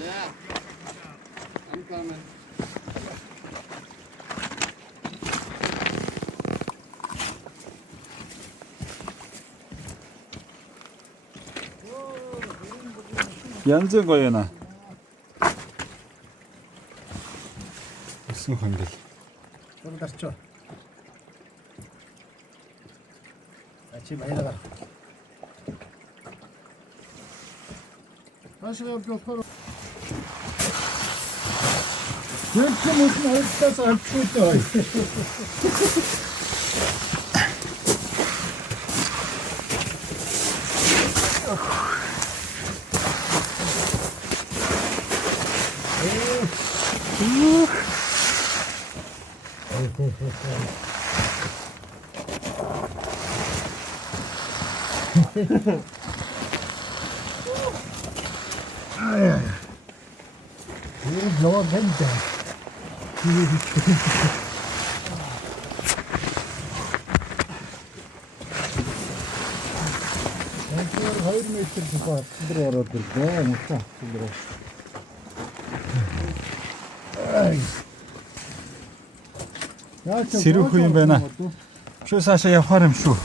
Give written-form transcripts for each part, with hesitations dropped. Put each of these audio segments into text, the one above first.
Yeah, I'm coming. янзын гоё наа. Өсөн хондол. дарчоо. Ачи баяраа. Ашигаа блокор. Яачих юм уу хайртаас алчуутай. 이거 너무 괜찮다. 한 2m 더 들어가라 들어 못 차. 들어. Сэрүүх юм байна. Шүү цаашаа явахаар юм шүү.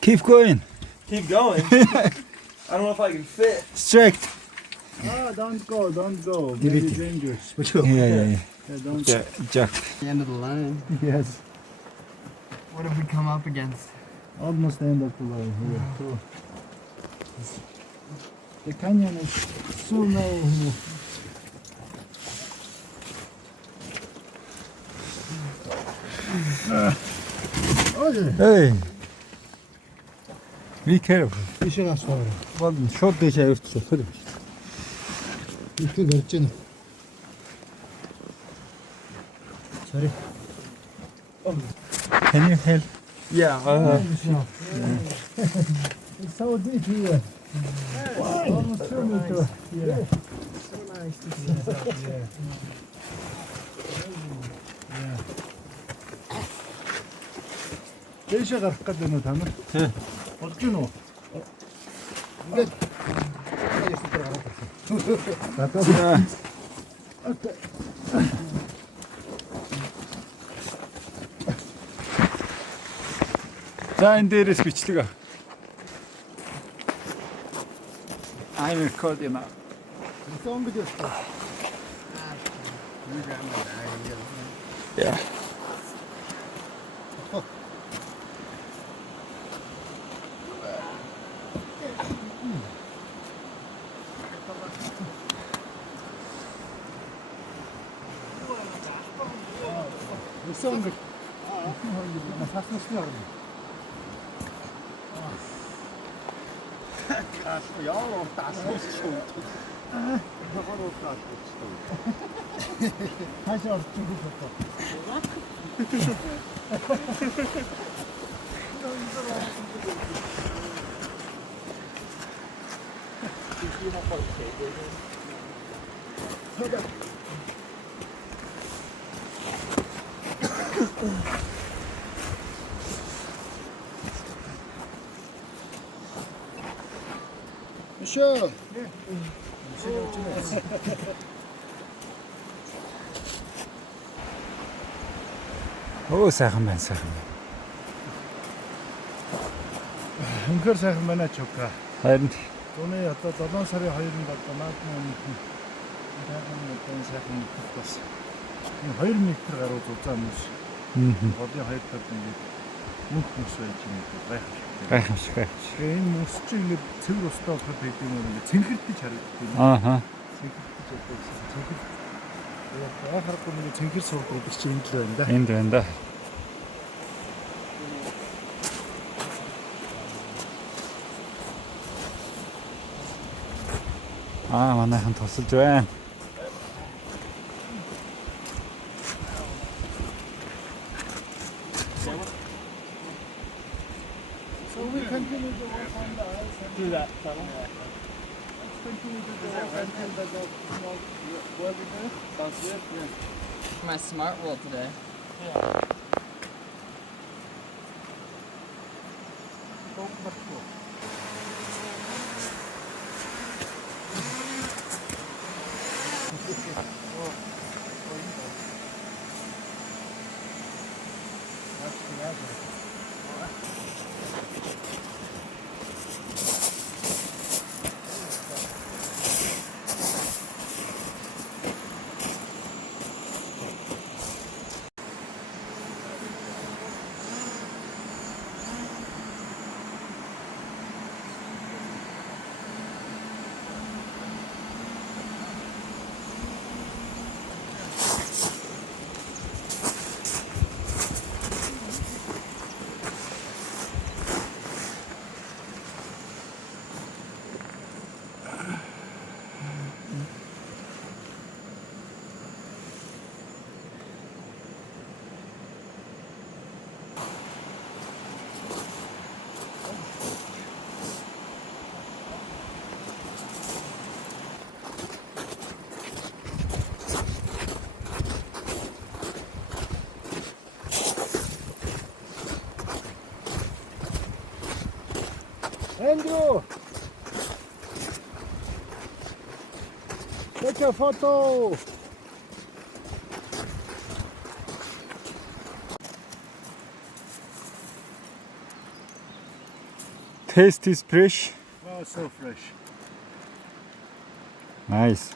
Keep going. Keep going. I don't know if I can fit. Straight. Don't go. Very dangerous. Yeah. Don't. Jack. The end of the line. Yes. What have we come up against? Almost the end of the line here. So, the canyon is so narrow here. Hey. Be careful. Ишээ гасваа. Бол шууд дэше авчихсан. Их гарч байна. Sorry. Can you help? Yeah. It's so deep here. Almost 2 meters. Yeah. So nice to see you. Yeah. дэше гарах гэдэг нь та нар. Тий. Болж гин үү? Ингээд За энэ дээрээс бичлэг. I'm recording now. сонгод явах. Yeah. сонгод. Насаасна. Ja, das ist schon. 다시 얼추고 싶어. Sure. Оо сайхан байна, сайхан. Үнэхээр сайхан байна чука. Харин Зуны одоо 7 сарын 2-нд одоо наадмын сайхан бас 2 метр гаруй зузаан мөс. Голын хоёр талд ингээд мөнх мөс байж байгаа гайхамшиг. Энэ мөс чинь ингээд цэвэр устдаа болохоор байдаг юм ингээд цэнхэрдэж харагддаг. Ааха. Цэнхэрдэж байдаг. Цэнхэр. Яг харахгүй нэг цэнхэр суудаг чинь энд л байна да. Энд байна да. Манайхан тусалж байна. we continue to work on the ice and Do that. That one. let's continue to do work until the small world is Sounds good. Yeah. My smart world today. Andrew! Take a photo! Taste is fresh. Oh, so fresh. Nice.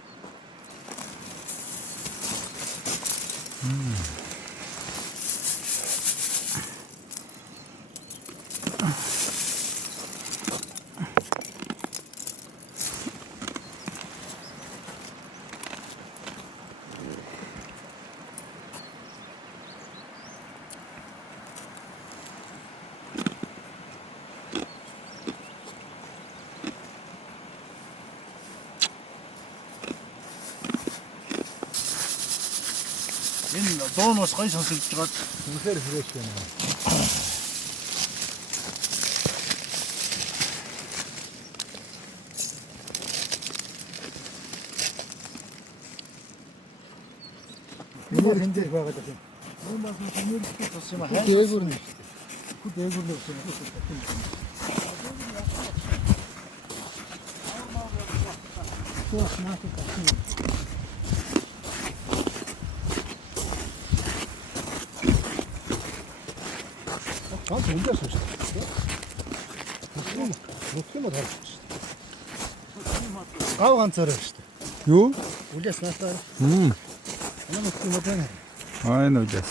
Энэ доноос гоё сонсогдож байгаа. Үнэхээр fresh байна. Энэ хэн дээр байгаа даа. Энэ бас энергитэй тус юм аа. Дээгүүр нь. Дээгүүр нь өгсөн. Тоос наатах гэсэн. ганц хүндээс шүү дээ. Нүх юм харж шүү дээ. Гав ганцаар шүү дээ. Юу? Үлээс наатаа. Ямар нүх юм бэ? Айн үдээс.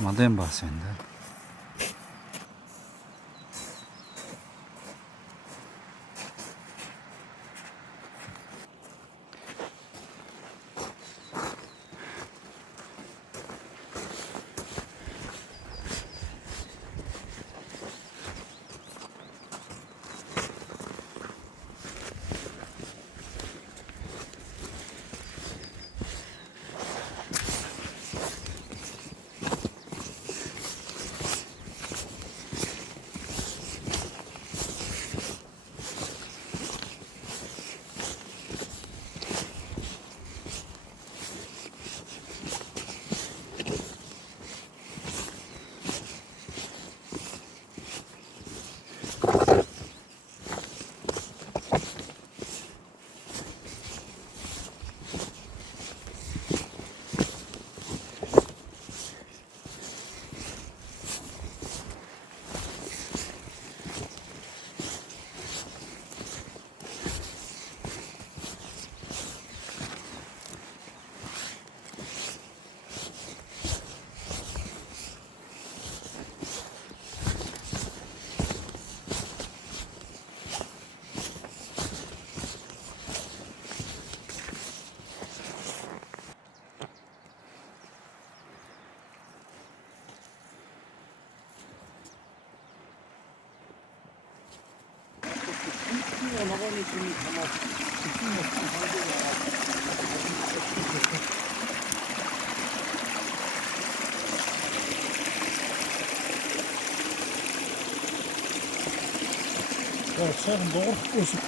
Модern бас байна да. Ya sakın doğru koşup